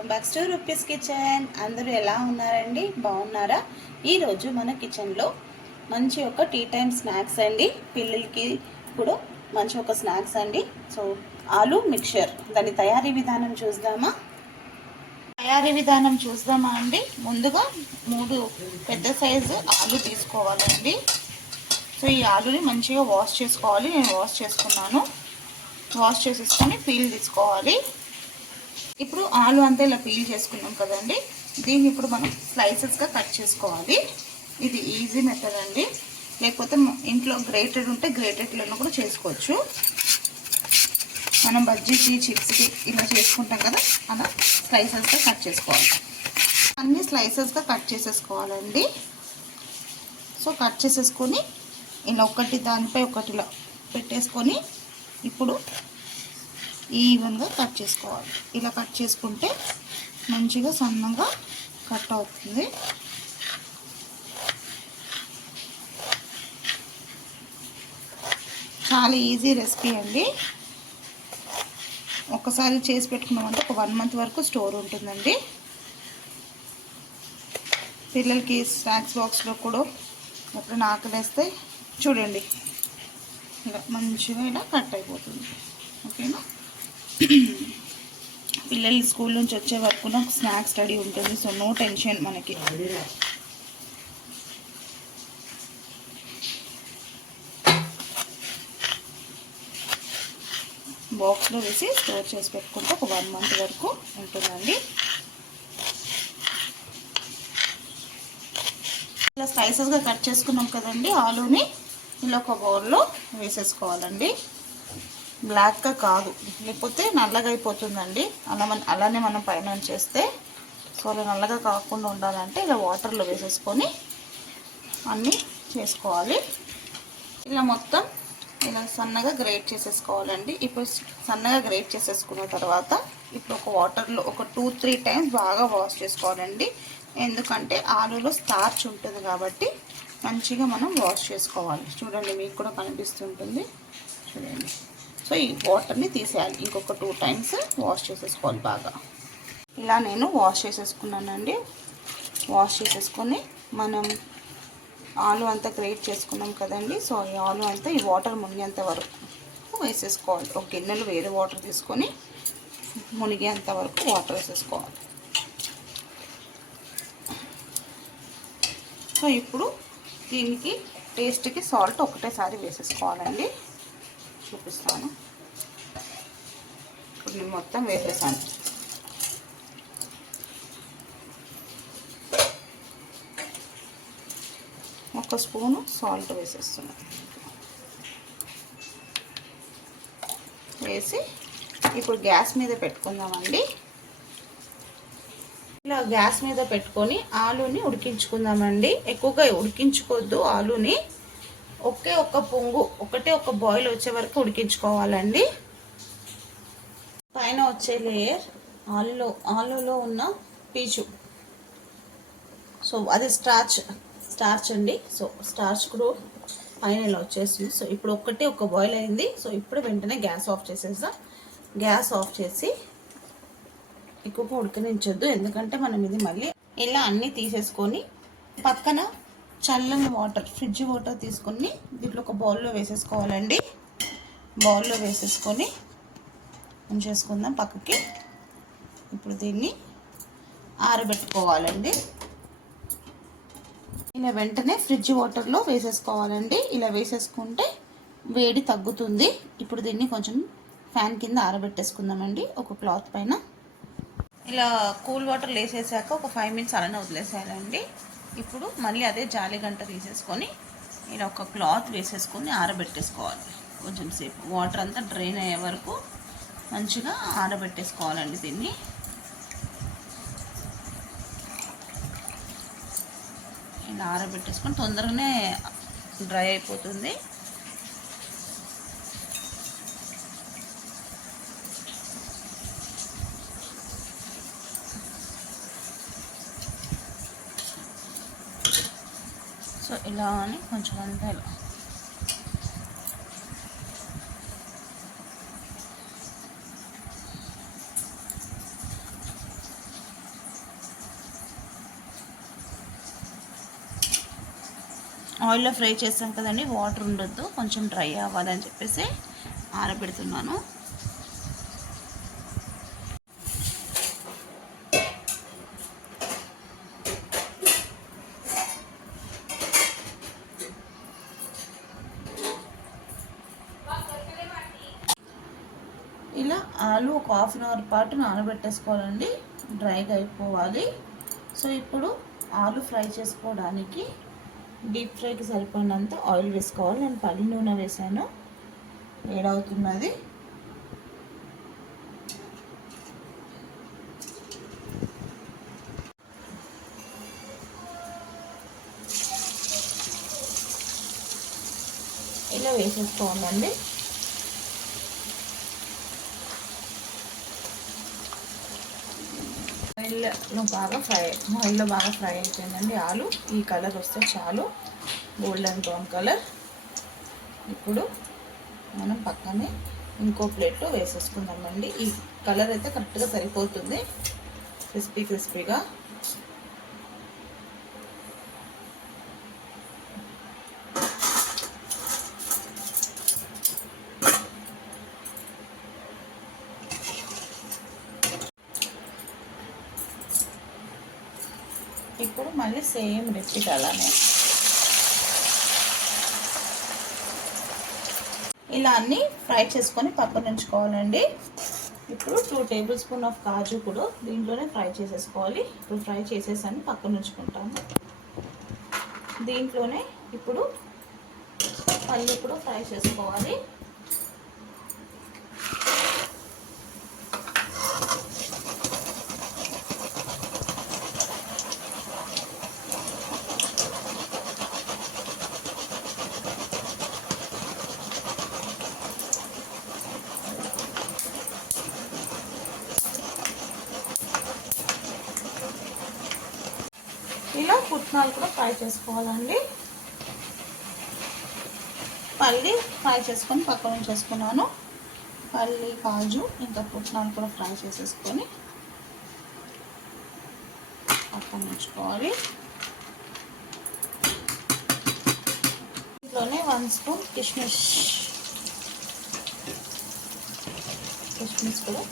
Welcome back to rupees kitchen. అందరూ ఎలా ఉన్నారండి? బాగున్నారా? ఈరోజు మన కిచెన్లో మంచి ఒక టీ టైమ్ స్నాక్స్ అండి, పిల్లలకి కూడా మంచి ఒక స్నాక్స్ అండి. సో ఆలు మిక్చర్, దాని తయారీ విధానం చూద్దామా అండి. ముందుగా 3 పెద్ద సైజు ఆలు తీసుకోవాలండి. సో ఈ ఆలుని మంచిగా వాష్ చేసుకోవాలి. నేను వాష్ చేసుకున్నాను. వాష్ చేసేసుకొని పీల్ తీసుకోవాలి. ఇప్పుడు ఆలు అంతా ఇలా పీల్ చేసుకున్నాం కదండి, దీన్ని ఇప్పుడు మనం స్లైసెస్గా కట్ చేసుకోవాలి. ఇది ఈజీ మెథడ్ అండి. లేకపోతే ఇంట్లో గ్రేటెడ్ ఉంటే గ్రేటెడ్లో కూడా చేసుకోవచ్చు. మనం బజ్జీకి చిప్స్కి ఇలా చేసుకుంటాం కదా, అలా స్లైసెస్గా కట్ చేసుకోవాలి. అన్ని స్లైసెస్గా కట్ చేసేసుకోవాలండి. సో కట్ చేసేసుకొని ఇలా ఒకటి దానిపై ఒకటి ఇలా పెట్టేసుకొని ఇప్పుడు ఈవెన్గా కట్ చేసుకోవాలి. ఇలా కట్ చేసుకుంటే మంచిగా సన్నగా కట్ అవుతుంది. చాలా ఈజీ రెసిపీ అండి. ఒకసారి చేసి పెట్టుకున్నామంటే ఒక 1 మంత్ వరకు స్టోర్ ఉంటుందండి. పిల్లలకి స్నాక్స్ బాక్స్లో కూడా ఎప్పుడైనా ఆకలేస్తే చూడండి, ఇలా మంచిగా ఇలా కట్ అయిపోతుంది. ఓకేనా? పిల్లలు స్కూల్ నుంచి వచ్చే వరకు నాకు స్నాక్స్ స్టడీ ఉంటుంది. సో నో టెన్షన్ మనకి. బాక్స్లో వేసి స్టోర్ చేసి పెట్టుకుంటే ఒక 1 మంత్ వరకు ఉంటుందండి. ఇలా స్లైసెస్గా కట్ చేసుకున్నాం కదండి, ఆలూని ఇలా ఒక బౌల్లో వేసేసుకోవాలండి. బ్లాక్గా కాదు, లేకపోతే నల్లగా అయిపోతుందండి. అలానే మనం పైన చేస్తే. సో అలా నల్లగా కాకుండా ఉండాలంటే ఇలా వాటర్లో వేసేసుకొని అన్నీ చేసుకోవాలి. ఇలా మొత్తం ఇలా సన్నగా గ్రేట్ చేసేసుకోవాలండి. ఇప్పుడు సన్నగా గ్రేట్ చేసేసుకున్న తర్వాత ఇప్పుడు ఒక వాటర్లో ఒక 2-3 టైమ్స్ బాగా వాష్ చేసుకోవాలండి. ఎందుకంటే ఆలూలో స్టార్చ్ ఉంటుంది కాబట్టి మంచిగా మనం వాష్ చేసుకోవాలి. చూడండి, మీకు కూడా కనిపిస్తుంటుంది. చూడండి. సో ఈ వాటర్ని తీసేయాలి. ఇంకొక 2 టైమ్స్ వాష్ చేసేసుకోవాలి బాగా. ఇలా నేను వాష్ చేసేసుకున్నానండి. వాష్ చేసేసుకొని మనం ఆలు అంతా గ్రేట్ చేసుకున్నాం కదండి. సో ఈ ఆలు అంతా ఈ వాటర్ మునిగేంత వరకు వేసేసుకోవాలి. ఒక గిన్నెలో వేరే వాటర్ తీసుకొని మునిగేంత వరకు వాటర్ వేసేసుకోవాలి. సో ఇప్పుడు దీనికి టేస్ట్కి సాల్ట్ ఒకటేసారి వేసేసుకోవాలండి. చూపిస్తాను. ఇప్పుడు నేను మొత్తం వేసేసాను. ఒక స్పూను సాల్ట్ వేసేస్తున్నాను. వేసి ఇప్పుడు గ్యాస్ మీద పెట్టుకుందామండి. ఇలా గ్యాస్ మీద పెట్టుకొని ఆలూని ఉడికించుకుందామండి. ఎక్కువగా ఉడికించుకోవద్దు ఆలూని. ఒకటే ఒక బాయిల్ వచ్చే వరకు ఉడికించుకోవాలండి. పైన వచ్చే లేయర్ ఆలులో ఉన్న పీచు, సో అది స్టార్చ్ అండి. సో స్టార్చ్ కూడా పైన ఇలా వచ్చేస్తుంది. సో ఇప్పుడు ఒక బాయిల్ అయింది. సో ఇప్పుడు వెంటనే గ్యాస్ ఆఫ్ చేసేద్దాం. గ్యాస్ ఆఫ్ చేసి ఎక్కువగా ఉడకనించొద్దు, ఎందుకంటే మనం ఇది మళ్ళీ ఇలా అన్నీ తీసేసుకొని పక్కన చల్లని వాటర్, ఫ్రిడ్జ్ వాటర్ తీసుకొని దీంట్లో ఒక బౌల్లో వేసేసుకోవాలండి. బౌల్లో వేసేసుకొని ఉంచేసుకుందాం పక్కకి. ఇప్పుడు దీన్ని ఆరబెట్టుకోవాలండి. ఇలా వెంటనే ఫ్రిడ్జ్ వాటర్లో వేసేసుకోవాలండి. ఇలా వేసేసుకుంటే వేడి తగ్గుతుంది. ఇప్పుడు దీన్ని కొంచెం ఫ్యాన్ కింద ఆరబెట్టేసుకుందామండి ఒక క్లాత్ పైన. ఇలా కూల్ వాటర్ వేసేసాక ఒక 5 మినిట్స్ అలానే వదిలేసేయాలండి. ఇప్పుడు మళ్ళీ అదే జాలి గంట తీసేసుకొని ఇలా ఒక క్లాత్ వేసేసుకొని ఆరబెట్టేసుకోవాలి. కొంచెం సేపు వాటర్ అంతా డ్రైన్ అయ్యే వరకు మంచిగా ఆరబెట్టేసుకోవాలండి. దీన్ని ఇలా ఆరబెట్టేసుకొని తొందరగానే డ్రై అయిపోతుంది. సో ఇలా అని కొంచెం అంతా ఇలా ఆయిల్లో ఫ్రై చేస్తాం కదండి, వాటర్ ఉండొద్దు, కొంచెం డ్రై అవ్వాలని చెప్పేసి ఆరబెడుతున్నాను. ఇలా ఆలు ఒక హాఫ్ అన్ అవర్ పాటు నానబెట్టేసుకోవాలండి, డ్రైగా అయిపోవాలి. సో ఇప్పుడు ఆలు ఫ్రై చేసుకోవడానికి డీప్ ఫ్రైకి సరిపడినంత ఆయిల్ వేసుకోవాలి. నేను పల్లి నూనె వేసాను, వేడవుతున్నది. ఇలా వేసేసుకోవాలండి. ఆయిల్లో బాగా ఫ్రై అయిపోయిందండి ఆలు. ఈ కలర్ వస్తే చాలు, గోల్డెన్ బ్రౌన్ కలర్. ఇప్పుడు మనం పక్కనే ఇంకో ప్లేట్లో వేసేసుకుందామండి. ఈ కలర్ అయితే కరెక్ట్గా సరిపోతుంది, క్రిస్పీగా. ఇప్పుడు మళ్ళీ సేమ్ రిపీట్ అలానే ఇలా అన్నీ ఫ్రై చేసుకొని పక్కన ఉంచుకోవాలండి. ఇప్పుడు 2 టేబుల్ స్పూన్ ఆఫ్ కాజు కూడా దీంట్లోనే ఫ్రై చేసేసుకోవాలి. ఇప్పుడు ఫ్రై చేసేసాను, పక్కన ఉంచుకుంటాము. దీంట్లోనే ఇప్పుడు పల్లి కూడా ఫ్రై చేసుకోవాలి. ఇలా పుట్నాలు కూడా ఫ్రై చేసుకోవాలండి. పల్లి ఫ్రై చేసుకొని పక్కన ఉంచేసుకున్నాను. పల్లి, కాజు ఇంకా పుట్నాలు కూడా ఫ్రై చేసేసుకొని పక్కన ఉంచుకోవాలి. ఇంట్లోనే 1 స్పూన్ కిస్మిస్ కూడా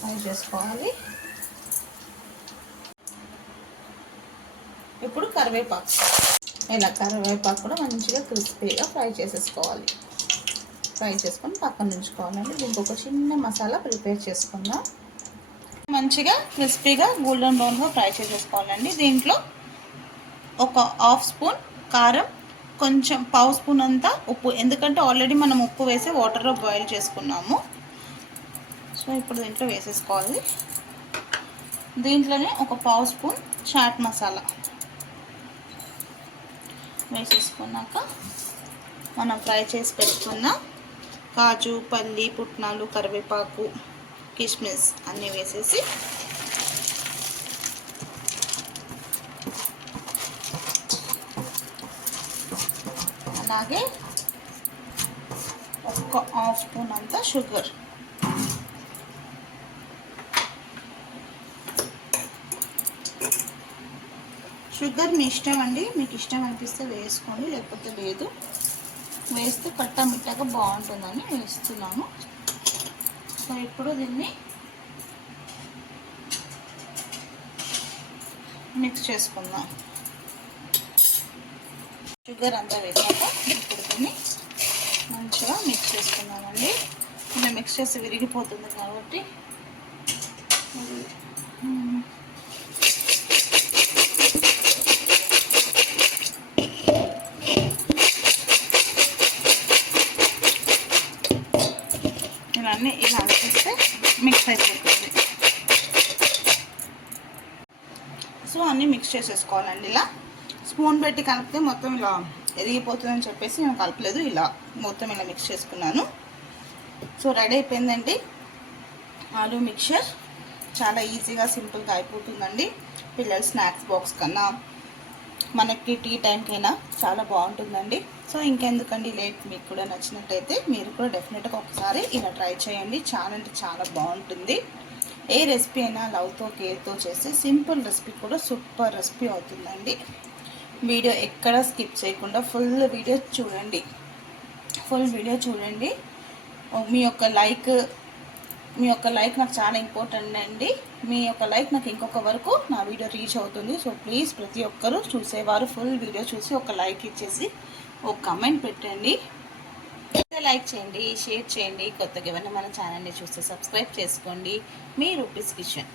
ఫ్రై చేసుకోవాలి. ఇప్పుడు కరివేపాకు, ఇలా కరివేపాకు కూడా మంచిగా క్రిస్పీగా ఫ్రై చేసేసుకోవాలి. ఫ్రై చేసుకొని పక్కన ఉంచుకోవాలండి. దీనికి ఒక చిన్న మసాలా ప్రిపేర్ చేసుకుందాం. మంచిగా క్రిస్పీగా గోల్డెన్ బ్రౌన్గా ఫ్రై చేసేసుకోవాలండి. దీంట్లో ఒక హాఫ్ స్పూన్ కారం, కొంచెం పావు స్పూన్ అంతా ఉప్పు, ఎందుకంటే ఆల్రెడీ మనం ఉప్పు వేసి వాటర్లో బాయిల్ చేసుకున్నాము. సో ఇప్పుడు దీంట్లో వేసేసుకోవాలి. దీంట్లోనే ఒక పావు స్పూన్ చాట్ మసాలా వేసేసుకున్నాక మనం ఫ్రై చేసి పెట్టుకున్న కాజు, పల్లి, పుట్నాలు, కరివేపాకు, కిస్మిస్ అన్నీ వేసేసి అలాగే ఒక హాఫ్ స్పూన్ అంతా షుగర్, షుగర్ మీ ఇష్టం అండి, మీకు ఇష్టం అనిపిస్తే వేసుకోండి, లేకపోతే లేదు. వేస్తే కట్టా మిట్టగా బాగుంటుందని వేస్తున్నాము. సో ఇప్పుడు దీన్ని మిక్స్ చేసుకుందాం. షుగర్ అంతా వేసాక ఇప్పుడు దీన్ని మంచిగా మిక్స్ చేసుకుందామండి. ఇలా మిక్స్ చేసి విరిగిపోతుంది కాబట్టి ఇవన్నీ ఇలా చేస్తే మిక్స్ అయిపోతుంది. సో అన్నీ మిక్స్ చేసేసుకోవాలండి. ఇలా స్పూన్ పెట్టి కలిపితే మొత్తం ఇలా ఎరిగిపోతుందని చెప్పేసి నేను కలపలేదు, ఇలా మొత్తం ఇలా మిక్స్ చేసుకున్నాను. సో రెడీ అయిపోయిందండి ఆలు మిక్చర్. చాలా ఈజీగా సింపుల్గా అయిపోతుందండి. పిల్లల స్నాక్స్ బాక్స్ కన్నా మనకి టీ టైంకైనా చాలా బాగుంటుందండి. సో ఇంకెందుకండి లేట్, మీకు కూడా నచ్చినట్టయితే మీరు కూడా డెఫినెట్గా ఒకసారి ఇలా ట్రై చేయండి. చాలా అంటే చాలా బాగుంటుంది. ఏ రెసిపీ అయినా లవ్తో కేర్తో చేస్తే సింపుల్ రెసిపీ కూడా సూపర్ రెసిపీ అవుతుందండి. వీడియో ఎక్కడ స్కిప్ చేయకుండా ఫుల్ వీడియో చూడండి. మీ యొక్క లైక్ నాకు చాలా ఇంపార్టెంట్ అండి. మీ యొక్క లైక్ నాకు ఇంకొక వరకు నా వీడియో రీచ్ అవుతుంది. సో ప్లీజ్ ప్రతి ఒక్కరూ చూసేవారు ఫుల్ వీడియో చూసి ఒక లైక్ ఇచ్చేసి ఒక కమెంట్ పెట్టండి. లైక్ చేయండి, షేర్ చేయండి. కొత్తగా ఏమైనా మన ఛానల్ని చూస్తే సబ్స్క్రైబ్ చేసుకోండి. మీ రూపీస్ కిచెన్.